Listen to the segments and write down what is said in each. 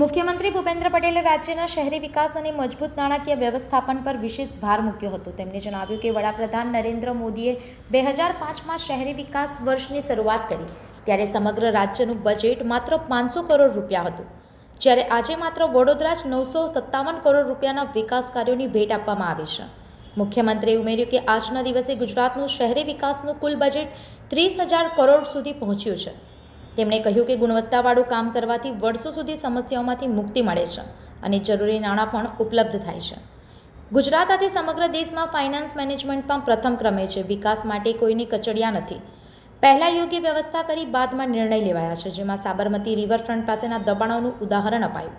મુખ્યમંત્રી ભૂપેન્દ્ર પટેલે રાજ્યના શહેરી વિકાસ અને મજબૂત નાણાકીય વ્યવસ્થાપન પર વિશેષ ભાર મૂક્યો હતો। તેમણે જણાવ્યું કે વડાપ્રધાન નરેન્દ્ર મોદીએ 2005માં શહેરી વિકાસ વર્ષની શરૂઆત કરી ત્યારે સમગ્ર રાજ્યનું બજેટ માત્ર 500 કરોડ રૂપિયા હતું, જ્યારે આજે માત્ર વડોદરા જ 957 કરોડ રૂપિયાના વિકાસ કાર્યોની ભેટ આપવામાં આવી છે। મુખ્યમંત્રીએ ઉમેર્યું કે આજના દિવસે ગુજરાતનું શહેરી વિકાસનું કુલ બજેટ 30,000 કરોડ સુધી પહોંચ્યું છે। તેમણે કહ્યું કે ગુણવત્તાવાળું કામ કરવાથી વર્ષો સુધી સમસ્યાઓમાંથી મુક્તિ મળે છે અને જરૂરી નાણાં પણ ઉપલબ્ધ થાય છે। ગુજરાત આજે સમગ્ર દેશમાં ફાઇનાન્સ મેનેજમેન્ટમાં પ્રથમ ક્રમે છે। વિકાસ માટે કોઈની કચડિયા નથી। પહેલાં યોગ્ય વ્યવસ્થા કરી બાદમાં નિર્ણય લેવાયા છે, જેમાં સાબરમતી રિવરફ્રન્ટ પાસેના દબાણોનું ઉદાહરણ અપાયું।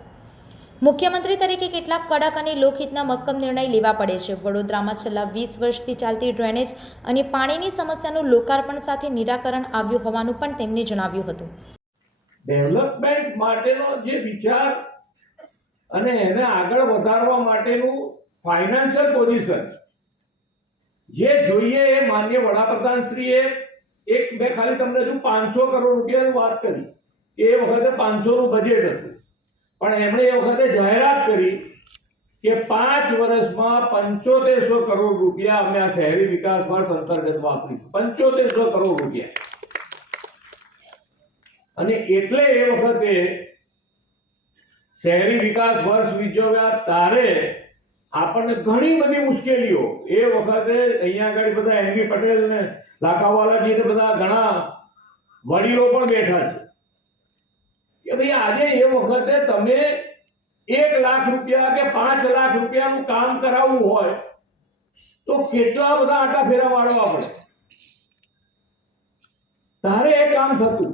મુખ્યમંત્રી તરીકે કેટલાક કડક અને લોકહિતના મક્કમ નિર્ણય લેવા પડે છે। વડોદરામાં છેલ્લા 20 વર્ષથી ચાલતી ડ્રેનેજ અને પાણીની સમસ્યાનું લોકાર્પણ સાથે નિરાકરણ આવ્યું હોવાનું પણ તેમણે જણાવ્યું હતું। ડેવલપમેન્ટ માટેનો જે વિચાર અને એને આગળ વધારવા માટેનું ફાઇનાન્શિયલ પોઝિશન જે જોઈએ એ માનનીય વડાપ્રધાનશ્રીએ બે ખાલી તમને હજુ 500 કરોડ રૂપિયાની વાત કરી કે એ વખતે 500 નું બજેટ હતું, પણ એમણે એ વખતે જાહેરાત કરી કે 5 વર્ષમાં 7500 કરોડ રૂપિયા અમે આ શહેરી વિકાસ વર્ષ અંતર્ગત વાપરીશું। 7500 કરોડ રૂપિયા, અને એટલે એ વખતે શહેરી વિકાસ વર્ષ વિજવ્યા ત્યારે આપણને ઘણી બધી મુશ્કેલીઓ એ વખતે અહીંયા આગળ બધા એનવી પટેલ ને લાખાવાલાજી ને બધા ઘણા વડીલો પણ બેઠા છે કે ભાઈ આજે એ વખતે તમે 1 લાખ રૂપિયા કે 5 લાખ રૂપિયાનું કામ કરાવવું હોય તો કેટલા બધા આટા ફેરા મારવા પડે તારે એ કામ થતું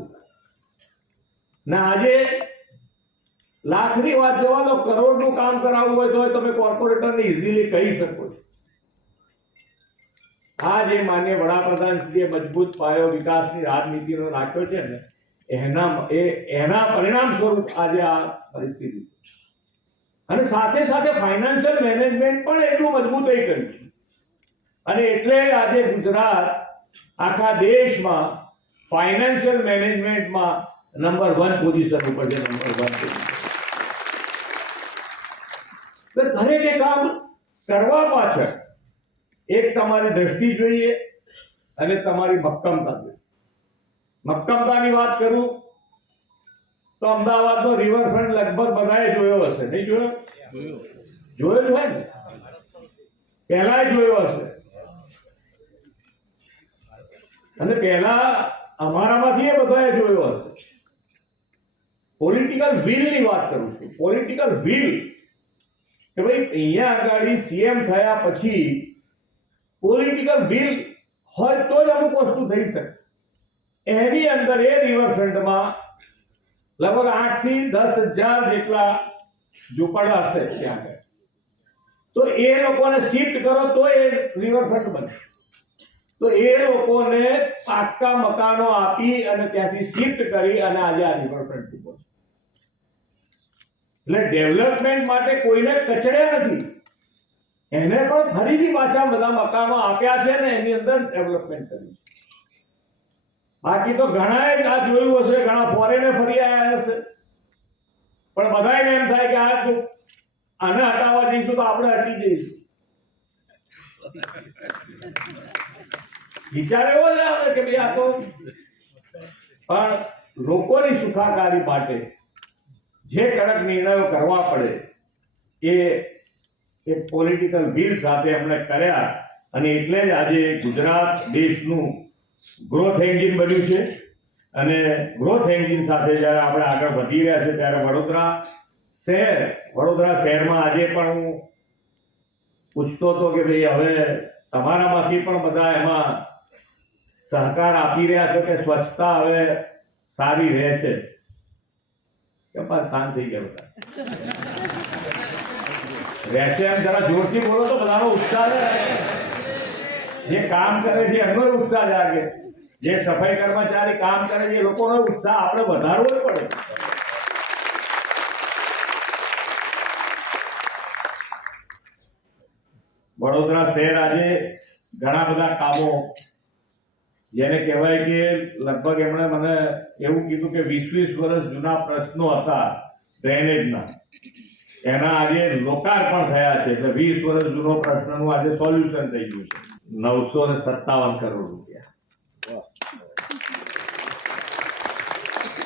ને। આજે લાખની વાત જવા દો, કરોડનું કામ કરાવવું હોય તો તમે કોર્પોરેટરને ઇઝીલી કહી શકો છો। આ જે માનનીય વડાપ્રધાનશ્રીએ મજબૂત પાયો વિકાસની રાજનીતિનો નાખ્યો છે ને એના પરિણામ સ્વરૂપ આજે આ પરિસ્થિતિ, અને સાથે સાથે ફાઇનાન્શિયલ મેનેજમેન્ટ પણ એટલું મજબૂત કર્યું છે, અને એટલે આજે ગુજરાત આખા દેશમાં ફાઇનાન્શિયલ મેનેજમેન્ટમાં નંબર 1 પોઝિશન ઉપર છે। નંબર 1 પોઝિશન દરેક કામ કરવા પાછળ એક તમારી દ્રષ્ટિ જોઈએ અને તમારી મક્કમતા જોઈએ। મક્કમતાની વાત કરું તો અમદાવાદનો રિવરફ્રન્ટ લગભગ બધાએ જોયો હશે, નહીં જોયો? જોયો જ હોય ને, પહેલા જોયો હશે, અને પહેલા અમારામાંથી એ બધાએ જોયો હશે। પોલિટિકલ વિલની વાત કરું છું, પોલિટિકલ વિલ કે ભાઈ અહીંયા આગળ સીએમ થયા પછી પોલિટિકલ વિલ હોય તો જ અમુક વસ્તુ થઈ શકે। એની અંદર એ રિવરફ્રન્ટમાં લગભગ 8 થી 10,000 જેટલા ઝૂંપડા હશે ત્યાં આગળ, તો એ લોકોને શિફ્ટ કરો તો એ રિવરફ્રન્ટ બને। તો એ લોકોને પાક્કા મકાનો આપી અને ત્યાંથી શિફ્ટ કરી અને આજે આ રિવરફ્રન્ટ ઉપર, એટલે ડેવલપમેન્ટ માટે કોઈને કચડ્યા નથી, એને પણ ફરીથી પાછા બધા મકાનો આપ્યા છે ને એની અંદર ડેવલપમેન્ટ કર્યું। બાકી તો ઘણાએ આ જોયું હશે, ઘણા ફોરેને ફરી આવ્યા હશે, પણ બધાને એમ થાય કે આ જો આને હટાવવા જઈશું તો આપણે હટી જઈશું। વિચાર એવો જ આવે કે ભાઈ આ તો, પણ લોકોની સુખાકારી માટે જે કડક નિર્ણયો કરવા પડે એ એક પોલિટિકલ વિલ સાથે એમણે કર્યા, અને એટલે જ આજે ગુજરાત દેશનું ગ્રોથ એન્જિન બન્યું છે। અને ગ્રોથ એન્જિન સાથે જ્યારે આપણે આગળ વધી રહ્યા છે ત્યારે વડોદરા શહેરમાં આજે પણ હું પૂછતો હતો કે ભાઈ હવે તમારામાંથી પણ બધા એમાં સહકાર આપી રહ્યા છો કે સ્વચ્છતા હવે સારી રહે છે? કે પાછા શાંત થઈ ગયા બધા રહેશે? એમ જરા જોરથી બોલો તો બધાનો ઉત્સાહ જાગે, જે કામ કરે છે એમનો ઉત્સાહ જાગે, જે સફાઈ કર્મચારી કામ કરે છે એ લોકોનો ઉત્સાહ આપણે વધારવો જ પડે। વડોદરા શહેર આજે ઘણા બધા કામો જેને કહેવાય કે લગભગ એમણે મને એવું કીધું કે 20-20 વર્ષ જૂના પ્રશ્નો હતા ડ્રેનેજના, એના આજે લોકાર્પણ થયા છે. એટલે 20 વર્ષ જૂનો પ્રશ્નનું આજે સોલ્યુશન થઈ ગયું છે. 957 કરોડ રૂપિયા.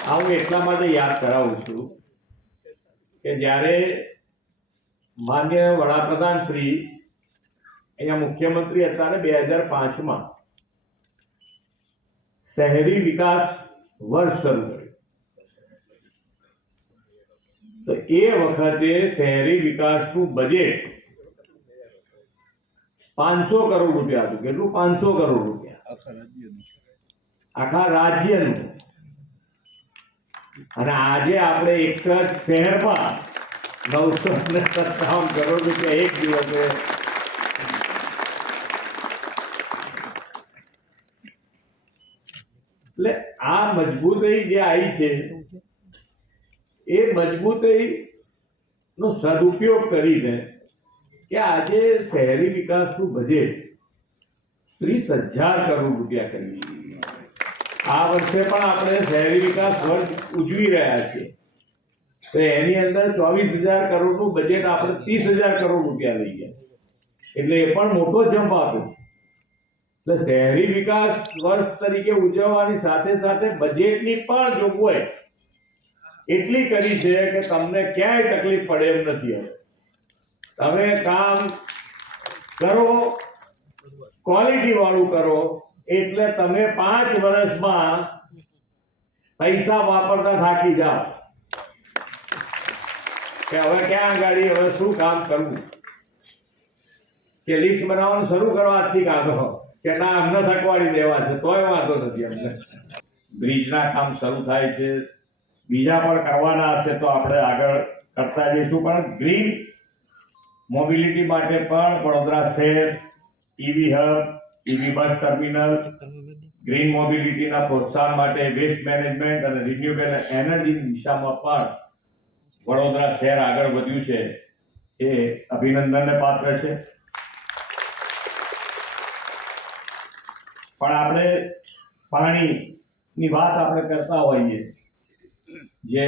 આ હું એટલા માટે યાદ કરાવું છું કે જ્યારે માન્ય વડાપ્રધાન શ્રી અહીંયા મુખ્યમંત્રી હતા ને 2005માં શહેરી વિકાસ વર્ષ શરૂ કર્યું, તો એ વખતે શહેરી વિકાસનું બજેટ 500 કરોડ રૂપિયા હતું. કેટલું? 500 કરોડ રૂપિયા આખા રાજ્યનું. અને આજે આપણે એક જ શહેરમાં 957 કરોડ રૂપિયા એક દિવસે. એટલે આ મજબૂતી જે આવી છે એ મજબૂતી નો સદુપયોગ કરીને કે આજે શહેરી વિકાસનું બજેટ 30,000 કરોડ રૂપિયા કર્યું છે. આ વર્ષે પણ આપણે શહેરી વિકાસ વર્ષ ઉજવી રહ્યા છીએ, તો એની અંદર 24,000 કરોડનું બજેટ આપણે 30,000 કરોડ રૂપિયા લઈ ગયા, એટલે એ પણ મોટો જમ્પ આપ્યો છે. એટલે શહેરી વિકાસ વર્ષ તરીકે ઉજવવાની સાથે સાથે બજેટની પણ જોગવાઈ એટલી કરી છે કે તમને ક્યાંય તકલીફ પડે એમ નથી. હવે તમે કામ કરો, ક્વોલિટી વાળું કરો, એટલે તમે 5 વર્ષમાં પૈસા વાપરતા થાકી જાઓ કે હવે ક્યાં ગાડી, હવે શું કામ કરવું, કે લિસ્ટ બનાવવાનું શરૂ કરો આજથી કાઢો કે ના અમને થકવાડી દેવા છે, તોય વાંધો નથી અમને. બ્રિજના કામ શરૂ થાય છે, બીજા પણ કરવાના હશે તો આપણે આગળ કરતા જઈશું. પણ ગ્રીન મોબિલિટી માટે પણ વડોદરા શહેર ઈવી હબ, ઈવી બસ ટર્મિનલ, ગ્રીન મોબિલિટીના પ્રોત્સાહન માટે વેસ્ટ મેનેજમેન્ટ અને રિન્યુએબલ એનર્જીની દિશામાં પણ વડોદરા શહેર આગળ વધ્યું છે, એ અભિનંદનને પાત્ર છે. પણ આપણે પાણીની વાત આપણે કરતા હોઈએ, જે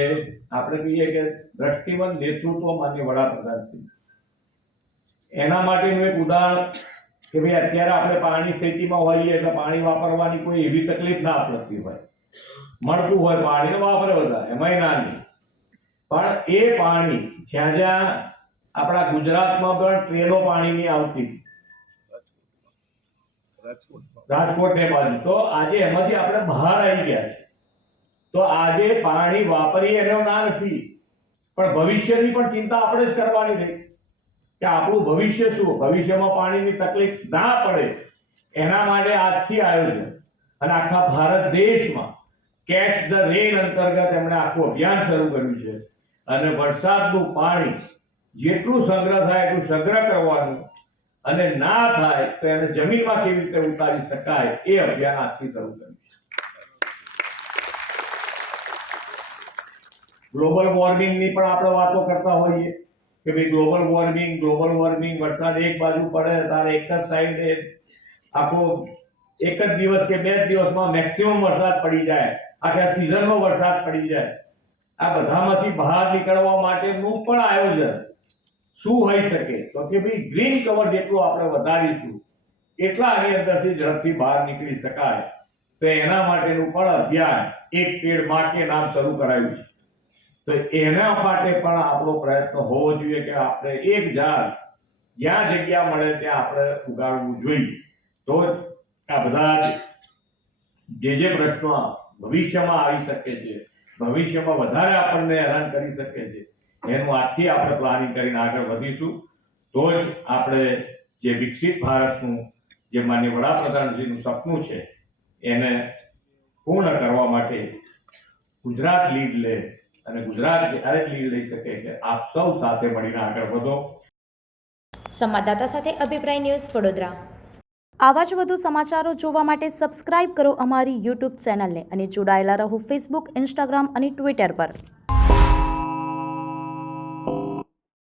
આપણે કહીએ કે દ્રષ્ટિવંત નેતૃત્વ માન્ય વડાપ્રધાન શ્રી, એના માટેનું એક ઉદાહરણ કે ભાઈ અત્યારે આપણે પાણી સિટીમાં હોઈએ એટલે પાણી વાપરવાની કોઈ એવી તકલીફ ના પડતી હોય, મળતું હોય પાણી વાપરે બધા, એમાંય ના નહીં. પણ એ પાણી જ્યાં જ્યાં આપણા ગુજરાતમાં પણ ટ્રેનો પાણીની આવતી, રાજકોટ ને બાજુ, તો આજે એમાંથી આપણે બહાર આવી ગયા છે. તો આજે પાણી વાપરીએ એનો ના નથી, પણ ભવિષ્યની પણ ચિંતા આપણે જ કરવાની રહી કે આપણું ભવિષ્ય શું, ભવિષ્યમાં પાણીની તકલીફ ના પડે એના માટે આજથી આયોજન. અને આખા ભારત દેશમાં કેચ ધ રેન અંતર્ગત એમણે આખું અભિયાન શરૂ કર્યું છે. અને વરસાદનું પાણી જેટલું સંગ્રહ થાય એટલું સંગ્રહ કરવાનું, અને ના થાય તો એને જમીનમાં કેવી રીતે ઉતારી શકાય એ અભિયાન આજથી શરૂ કર્યું છે. ગ્લોબલ વોર્મિંગની પણ આપણે વાતો કરતા હોઈએ કે ભાઈ ગ્લોબલ વોર્મિંગ, વરસાદ એક બાજુ પડે ત્યારે એક જ સાઈડે આખો એક જ દિવસ કે 2 દિવસમાં મેક્સિમમ વરસાદ પડી જાય, આખા સિઝનનો વરસાદ પડી જાય. આ બધામાંથી બહાર નીકળવા માટેનું પણ આયોજન શું હોઈ શકે, તો કે ભાઈ ગ્રીન કવર જેટલું આપણે વધારીશું એટલા આની અંદરથી ઝડપથી બહાર નીકળી શકાય. તો એના માટેનું પણ અભિયાન એક પેડ માં કે નામ શરૂ કરાયું છે. તો એના માટે પણ આપણો પ્રયત્ન હોવો જોઈએ કે આપણે એક ઝાડ જ્યાં જગ્યા મળે ત્યાં આપણે ઉગાડવું જોઈએ. તો જ આ બધા જે પ્રશ્નો ભવિષ્યમાં આવી શકે છે, ભવિષ્યમાં વધારે આપણને હેરાન કરી શકે છે, એનું આજથી આપણે પ્લાનિંગ કરીને આગળ વધીશું. તો જ આપણે જે વિકસિત ભારતનું જે માન્ય વડાપ્રધાનશ્રીનું સપનું છે એને પૂર્ણ કરવા માટે ગુજરાત લીડ લે, અને ગુજરાત ત્યારે જ લીડ લઈ શકે કે આપ સૌ સાથે મળીને આગળ વધો. સંવાદદાતા સાથે અભિપ્રાય ન્યૂઝ, વડોદરા. આવા જ વધુ સમાચારો જોવા માટે સબસ્ક્રાઇબ કરો અમારી યુટ્યુબ ચેનલને અને જોડાયેલા રહો ફેસબુક, ઇન્સ્ટાગ્રામ અને ટ્વિટર પર.